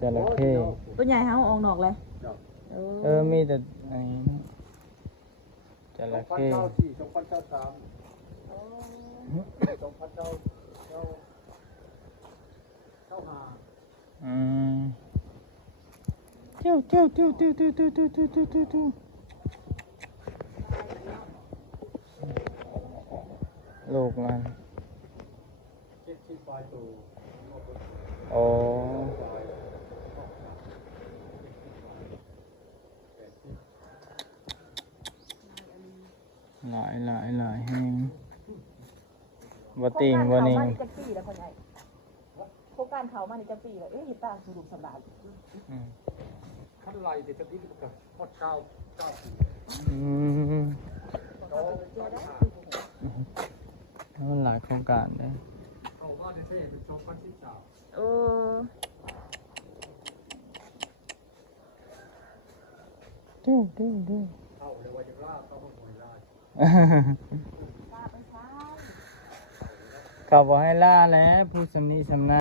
จระเข้ ตัวใหญ่เฮาออกดอกเลย มีแต่ไอ้จระเข้ อืมเจ้าลูกมันโอ้หลายแห้งบ่ติ่งบ่นิ่ง จักปีแล้วพ่อใหญ่โครงการเขามาในจักปีแล้วเห็นตาสรุปสำราญ ขั้นไล่เดี๋ยวจะดิ้นกับพอดเก้าปี มันหลายโครงการเลย เข้ามาในเท่เป็นชอบพันที่สาม ดู เข้าเลยว่าจะล่าเข้ามาหน่วยล่า เขาบอกให้ล่าแล้วผู้สำนีสำนา